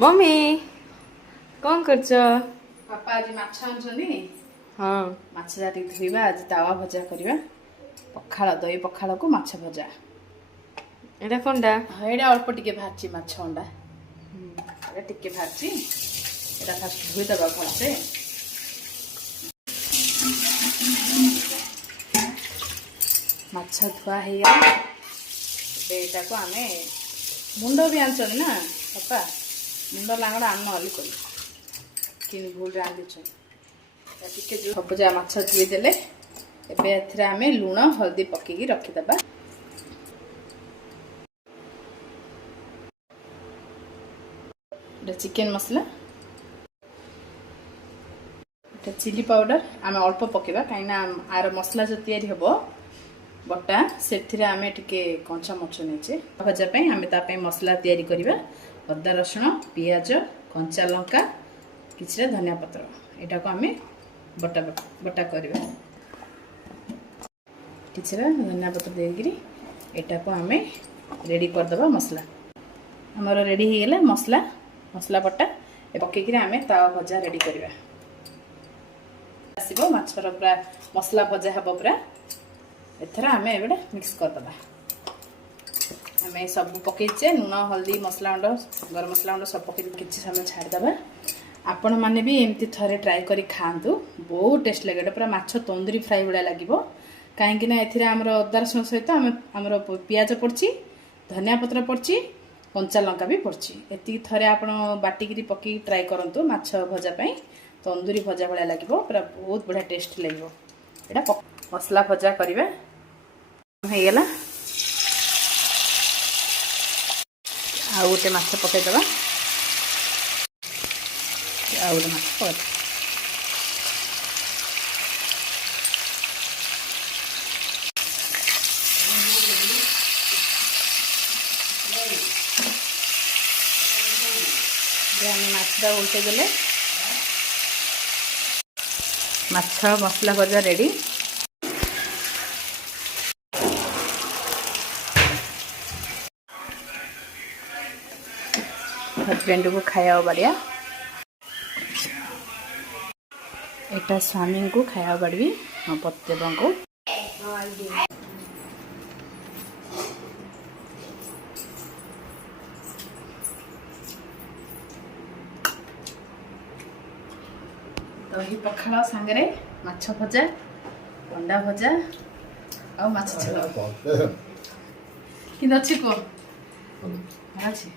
Mummy कौन करछ? बापा आज माछ आनुछन् हाँ माछ जाति धोइबा आज तावा भजा करबा पखाळ दही पखाळ को माछ भजा एटा कोनटा? एटा अल्प टिके भाची माछ अंडा एटा टिके भाची एटा फास्ट धोइ दबा भलसे माछ धुआ हे एटा को आमे मुंड भी आनछन ना बापा मुंड लांगडा आन्न अलि कोइ किन भूल रांदी छ टिके जो सबजा माछ धुई देले एबे एथरा आमे लूण हल्दी पकेकी रखि दबा चिकेन मसला चिली पाउडर आम अल्प पकेबा कहीं आर मसला जो तैयारी हबो बटा से आमे टिके कंचा मरच नेचे भजा पे आमे ता पे मसला तैयारी करिबा अदा रसुण पियाज कंचा लंका किछरा धनिया पत्र एटा को आमे बटा बटा करिबा किछरा धनिया पत्र देगिरी एटा को आमे रेडी कर दबा मसला हमर रेडी हे गेला मसला मसला बटा पकेकी आमे तावा भजा रेडी करिबा आसीबो माछर पूरा मसला भजा हबो पूरा एथरा आमे एबडा मिक्स कर दबा आमे सब पकेचे नून हल्दी मसला अंड गरम मसला अंड सब पके किछि समय छाड़ दबा आपण माने भी एमती थरे ट्राई करी खांतु बहुत टेस्ट लगे पूरा माछ तंदूरी फ्राई बडा लागिबो काहेकि ना एथिरा हमर अदा रसुण सहित हमर पियाज पड़ची धनिया पत्र पड़ची कंचा लंका भी पड़ची एति थरे आपण बाटिगिरी पकी ट्राई करंतु माछ भजा पई तंदूरी भजा बडा लागिबो पूरा बहुत बडा टेस्ट लागिबो एटा मसला भजा करिबा हे गेला आ गोटे माछ पकाई दबा आ गोटे माछ पकाई माछटा उल्टे देले माछ मसला भजा रेडी हस्बैंड को खाया बढ़िया एटा स्वामी को खाया बढ़ी हाँ पत्यदेव को दही पखाड़ सांगे माछ भजा अंडा भजा आ माछ छेल कि अच्छी को अच्छी